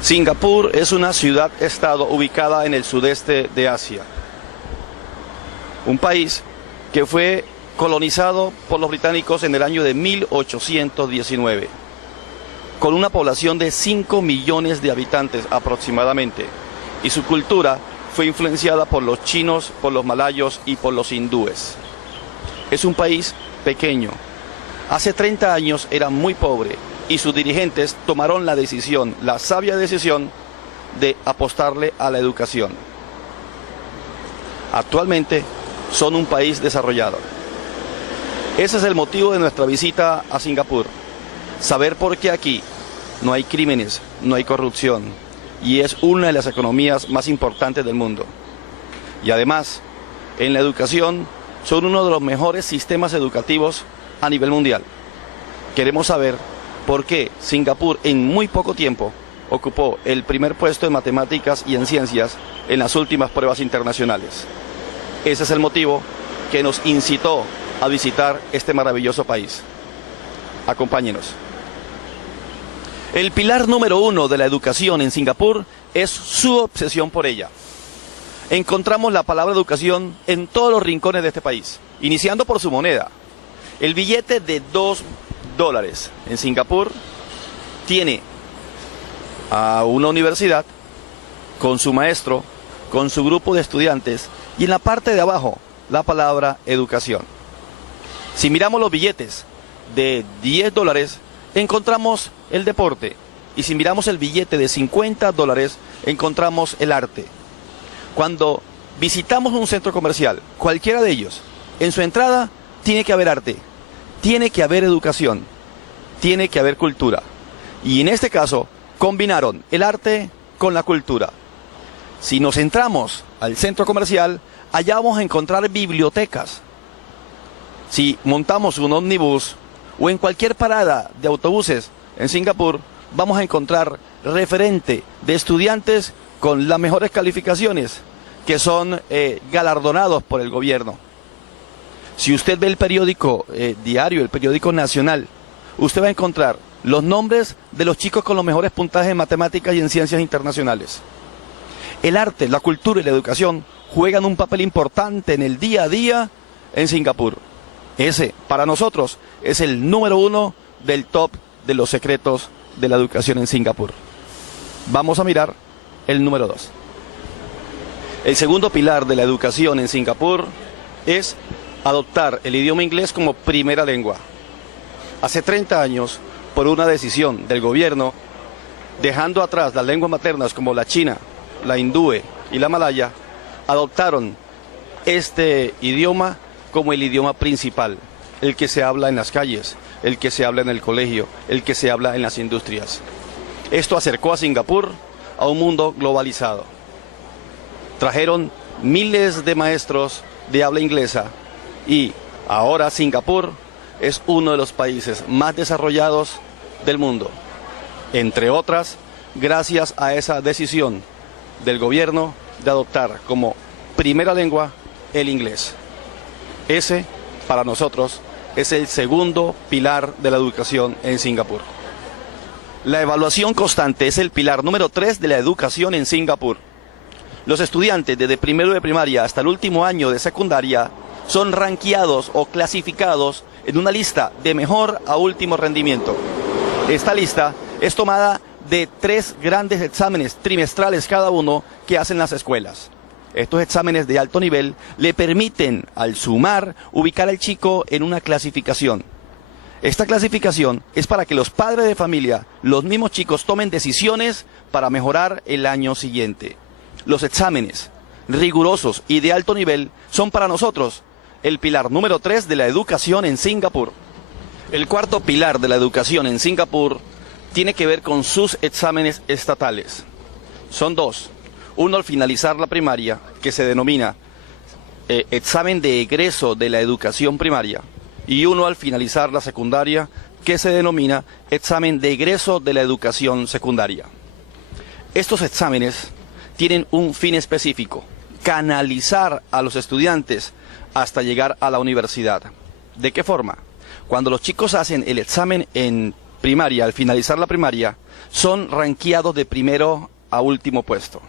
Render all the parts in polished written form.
Singapur es una ciudad-estado ubicada en el sudeste de Asia. Un país que fue colonizado por los británicos en el año de 1819, con una población de 5 millones de habitantes aproximadamente, y su cultura fue influenciada por los chinos, por los malayos y por los hindúes. Es un país pequeño. Hace 30 años era muy pobre y sus dirigentes tomaron la decisión, la sabia decisión, de apostarle a la educación. Actualmente son un país desarrollado. Ese es el motivo de nuestra visita a Singapur. Saber por qué aquí no hay crímenes, no hay corrupción, y es una de las economías más importantes del mundo. Y además, en la educación, son uno de los mejores sistemas educativos a nivel mundial. Queremos saber por qué Singapur en muy poco tiempo ocupó el primer puesto en matemáticas y en ciencias en las últimas pruebas internacionales. Ese es el motivo que nos incitó a visitar este maravilloso país. Acompáñenos. El pilar número 1 de la educación en Singapur es su obsesión por ella. Encontramos la palabra educación en todos los rincones de este país, iniciando por su moneda. El billete de $2 en Singapur tiene a una universidad con su maestro, con su grupo de estudiantes, y en la parte de abajo la palabra educación. Si miramos los billetes de $10, encontramos el deporte, y si miramos el billete de $50, encontramos el arte. Cuando visitamos un centro comercial, cualquiera de ellos, en su entrada tiene que haber arte, tiene que haber educación, tiene que haber cultura. Y en este caso, combinaron el arte con la cultura. Si nos entramos al centro comercial, allá vamos a encontrar bibliotecas. Si montamos un ómnibus o en cualquier parada de autobuses en Singapur, vamos a encontrar referente de estudiantes con las mejores calificaciones, que son galardonados por el gobierno. Si usted ve el periódico diario, el periódico nacional, usted va a encontrar los nombres de los chicos con los mejores puntajes en matemáticas y en ciencias internacionales. El arte, la cultura y la educación juegan un papel importante en el día a día en Singapur. Ese, para nosotros, es el número 1 del top de los secretos de la educación en Singapur. Vamos a mirar el número 2. El segundo pilar de la educación en Singapur es adoptar el idioma inglés como primera lengua. Hace 30 años, por una decisión del gobierno, dejando atrás las lenguas maternas como la china, la hindúe y la malaya, adoptaron este idioma como el idioma principal, el que se habla en las calles, el que se habla en el colegio, el que se habla en las industrias. Esto acercó a Singapur a un mundo globalizado. Trajeron miles de maestros de habla inglesa y ahora Singapur es uno de los países más desarrollados del mundo, entre otras, gracias a esa decisión del gobierno de adoptar como primera lengua el inglés. Ese, para nosotros, es el segundo pilar de la educación en Singapur. La evaluación constante es el pilar número 3 de la educación en Singapur. Los estudiantes desde primero de primaria hasta el último año de secundaria son rankeados o clasificados en una lista de mejor a último rendimiento. Esta lista es tomada de 3 grandes exámenes trimestrales cada uno que hacen las escuelas. Estos exámenes de alto nivel le permiten, al sumar, ubicar al chico en una clasificación. Esta clasificación es para que los padres de familia, los mismos chicos, tomen decisiones para mejorar el año siguiente. Los exámenes rigurosos y de alto nivel son para nosotros el pilar número 3 de la educación en Singapur. El cuarto pilar de la educación en Singapur tiene que ver con sus exámenes estatales. Son 2. Uno al finalizar la primaria, que se denomina examen de egreso de la educación primaria, y uno al finalizar la secundaria, que se denomina examen de egreso de la educación secundaria. Estos exámenes tienen un fin específico: canalizar a los estudiantes hasta llegar a la universidad. ¿De qué forma? Cuando los chicos hacen el examen en primaria, al finalizar la primaria, son rankeados de primero a último puesto.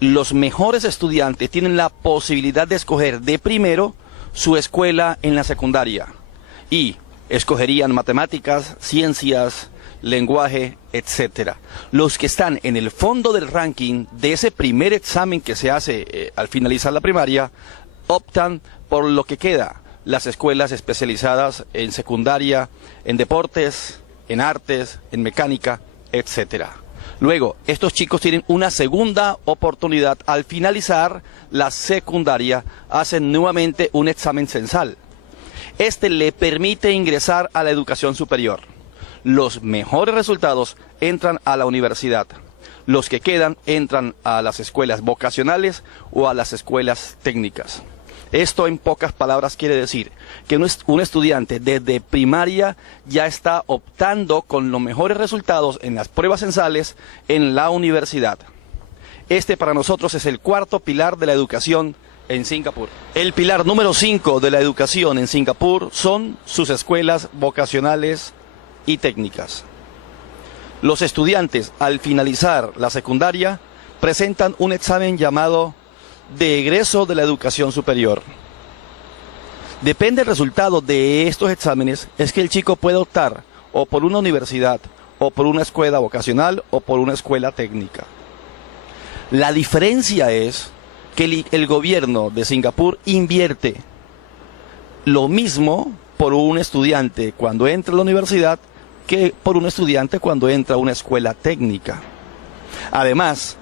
Los mejores estudiantes tienen la posibilidad de escoger de primero su escuela en la secundaria y escogerían matemáticas, ciencias, lenguaje, etcétera. Los que están en el fondo del ranking de ese primer examen que se hace al finalizar la primaria, optan por lo que queda, las escuelas especializadas en secundaria, en deportes, en artes, en mecánica, etcétera. Luego, estos chicos tienen una segunda oportunidad. Al finalizar la secundaria, hacen nuevamente un examen censal. Este le permite ingresar a la educación superior. Los mejores resultados entran a la universidad. Los que quedan entran a las escuelas vocacionales o a las escuelas técnicas. Esto en pocas palabras quiere decir que un estudiante desde primaria ya está optando con los mejores resultados en las pruebas censales en la universidad. Este para nosotros es el cuarto pilar de la educación en Singapur. El pilar número 5 de la educación en Singapur son sus escuelas vocacionales y técnicas. Los estudiantes al finalizar la secundaria presentan un examen llamado de egreso de la educación superior. Depende del resultado de estos exámenes, es que el chico puede optar o por una universidad, o por una escuela vocacional, o por una escuela técnica. La diferencia es que el gobierno de Singapur invierte lo mismo por un estudiante cuando entra a la universidad que por un estudiante cuando entra a una escuela técnica. Además,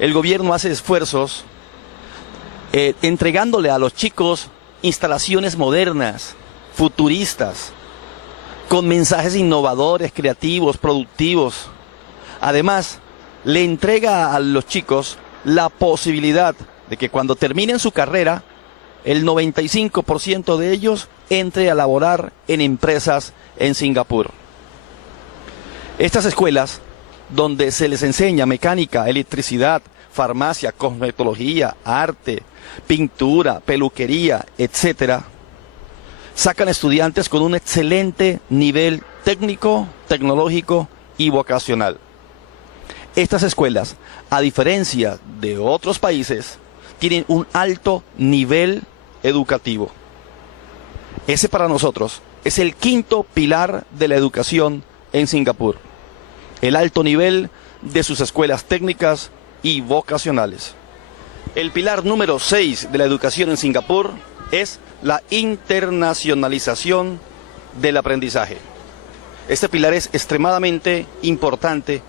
el gobierno hace esfuerzos entregándole a los chicos instalaciones modernas, futuristas, con mensajes innovadores, creativos, productivos. Además, le entrega a los chicos la posibilidad de que cuando terminen su carrera, el 95% de ellos entre a laborar en empresas en Singapur. Estas escuelas, donde se les enseña mecánica, electricidad, farmacia, cosmetología, arte, pintura, peluquería, etcétera, sacan estudiantes con un excelente nivel técnico, tecnológico y vocacional. Estas escuelas, a diferencia de otros países, tienen un alto nivel educativo. Ese para nosotros es el quinto pilar de la educación en Singapur. El alto nivel de sus escuelas técnicas y vocacionales. El pilar número 6 de la educación en Singapur es la internacionalización del aprendizaje. Este pilar es extremadamente importante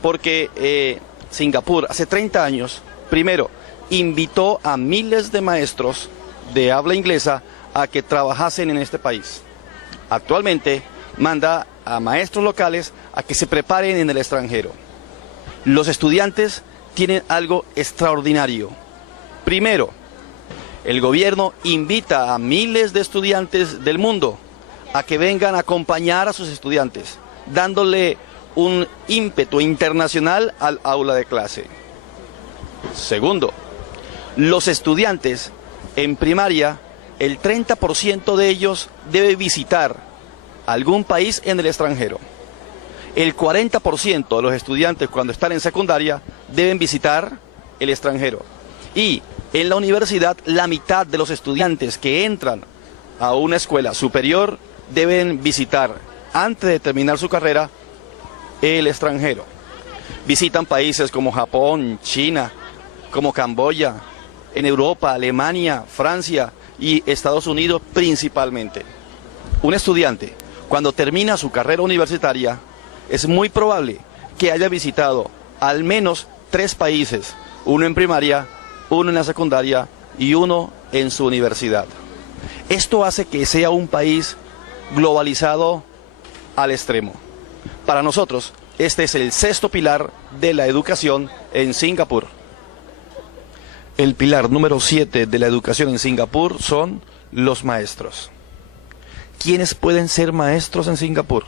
porque Singapur hace 30 años, primero, invitó a miles de maestros de habla inglesa a que trabajasen en este país. Actualmente manda a maestros locales a que se preparen en el extranjero. Los estudiantes tienen algo extraordinario. Primero, el gobierno invita a miles de estudiantes del mundo a que vengan a acompañar a sus estudiantes, dándole un ímpetu internacional al aula de clase. Segundo, los estudiantes en primaria, el 30% de ellos debe visitar algún país en el extranjero. El 40% de los estudiantes cuando están en secundaria deben visitar el extranjero. Y en la universidad, la mitad de los estudiantes que entran a una escuela superior deben visitar, antes de terminar su carrera, el extranjero. Visitan países como Japón, China, como Camboya, en Europa, Alemania, Francia y Estados Unidos principalmente. Un estudiante, cuando termina su carrera universitaria, es muy probable que haya visitado al menos 3 países, uno en primaria, uno en la secundaria y uno en su universidad. Esto hace que sea un país globalizado al extremo. Para nosotros, este es el 6º pilar de la educación en Singapur. El pilar número 7 de la educación en Singapur son los maestros. ¿Quiénes pueden ser maestros en Singapur?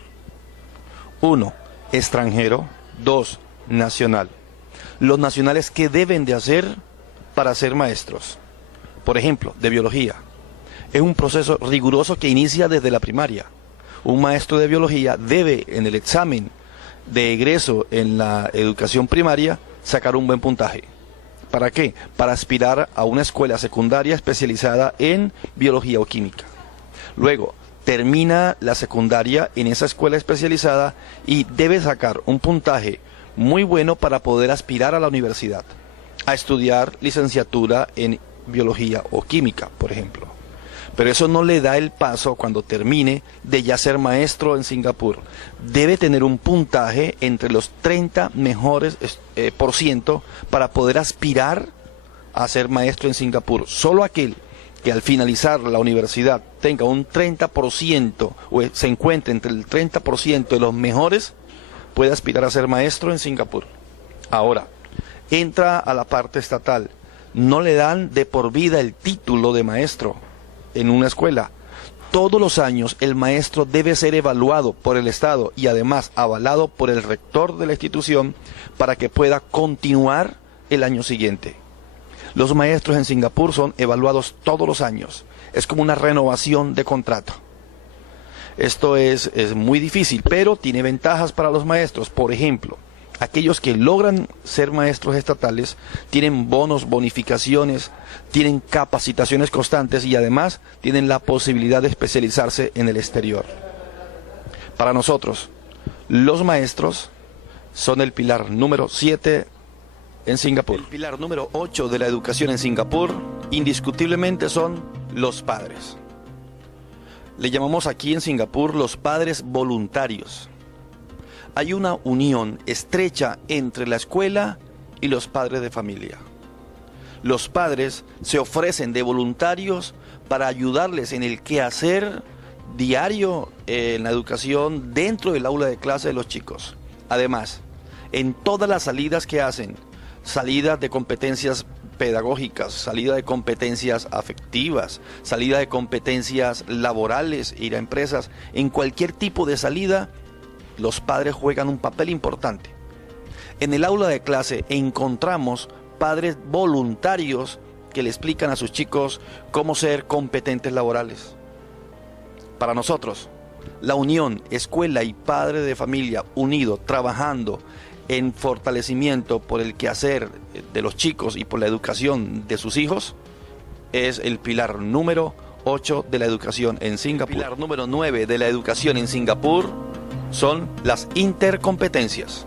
1, extranjero. 2, nacional. Los nacionales, ¿qué deben de hacer para ser maestros? Por ejemplo, de biología. Es un proceso riguroso que inicia desde la primaria. Un maestro de biología debe en el examen de egreso en la educación primaria sacar un buen puntaje. ¿Para qué? Para aspirar a una escuela secundaria especializada en biología o química. Luego, termina la secundaria en esa escuela especializada y debe sacar un puntaje muy bueno para poder aspirar a la universidad, a estudiar licenciatura en biología o química, por ejemplo. Pero eso no le da el paso cuando termine de ya ser maestro en Singapur. Debe tener un puntaje entre los 30 mejores por ciento para poder aspirar a ser maestro en Singapur. Solo aquel que al finalizar la universidad tenga un 30% o se encuentre entre el 30% de los mejores, puede aspirar a ser maestro en Singapur. Ahora, entra a la parte estatal. No le dan de por vida el título de maestro en una escuela. Todos los años el maestro debe ser evaluado por el Estado y además avalado por el rector de la institución para que pueda continuar el año siguiente. Los maestros en Singapur son evaluados todos los años. Es como una renovación de contrato. Esto es muy difícil, pero tiene ventajas para los maestros. Por ejemplo, aquellos que logran ser maestros estatales tienen bonos, bonificaciones, tienen capacitaciones constantes y además tienen la posibilidad de especializarse en el exterior. Para nosotros, los maestros son el pilar número 7 en Singapur. El pilar número 8 de la educación en Singapur, indiscutiblemente, son los padres. Le llamamos aquí en Singapur los padres voluntarios. Hay una unión estrecha entre la escuela y los padres de familia. Los padres se ofrecen de voluntarios para ayudarles en el quehacer diario en la educación dentro del aula de clase de los chicos. Además, en todas las salidas que hacen, salidas de competencias pedagógicas, salida de competencias afectivas, salida de competencias laborales, ir a empresas, en cualquier tipo de salida, los padres juegan un papel importante. En el aula de clase encontramos padres voluntarios que le explican a sus chicos cómo ser competentes laborales. Para nosotros, la unión escuela y padre de familia unido, trabajando en fortalecimiento por el quehacer de los chicos y por la educación de sus hijos, es el pilar número 8 de la educación en Singapur. El pilar número 9 de la educación en Singapur son las intercompetencias.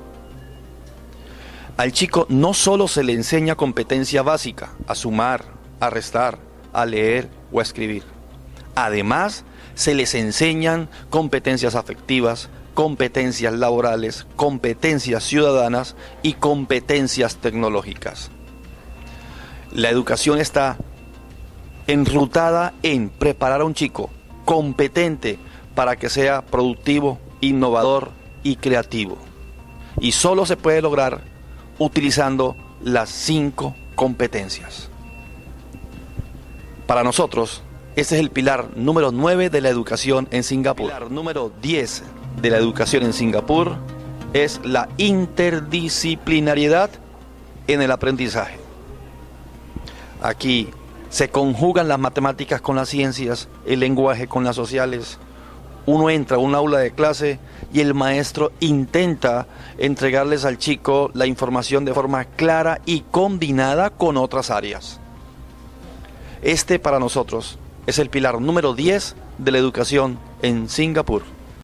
Al chico no solo se le enseña competencia básica, a sumar, a restar, a leer o a escribir. Además, se les enseñan competencias afectivas, competencias laborales, competencias ciudadanas y competencias tecnológicas. La educación está enrutada en preparar a un chico competente para que sea productivo, innovador y creativo. Y solo se puede lograr utilizando las 5 competencias. Para nosotros, ese es el pilar número 9 de la educación en Singapur. El pilar número 10 de la educación en Singapur es la interdisciplinariedad en el aprendizaje. Aquí se conjugan las matemáticas con las ciencias, el lenguaje con las sociales. Uno entra a un aula de clase y el maestro intenta entregarles al chico la información de forma clara y combinada con otras áreas. Este para nosotros es el pilar número 10 de la educación en Singapur.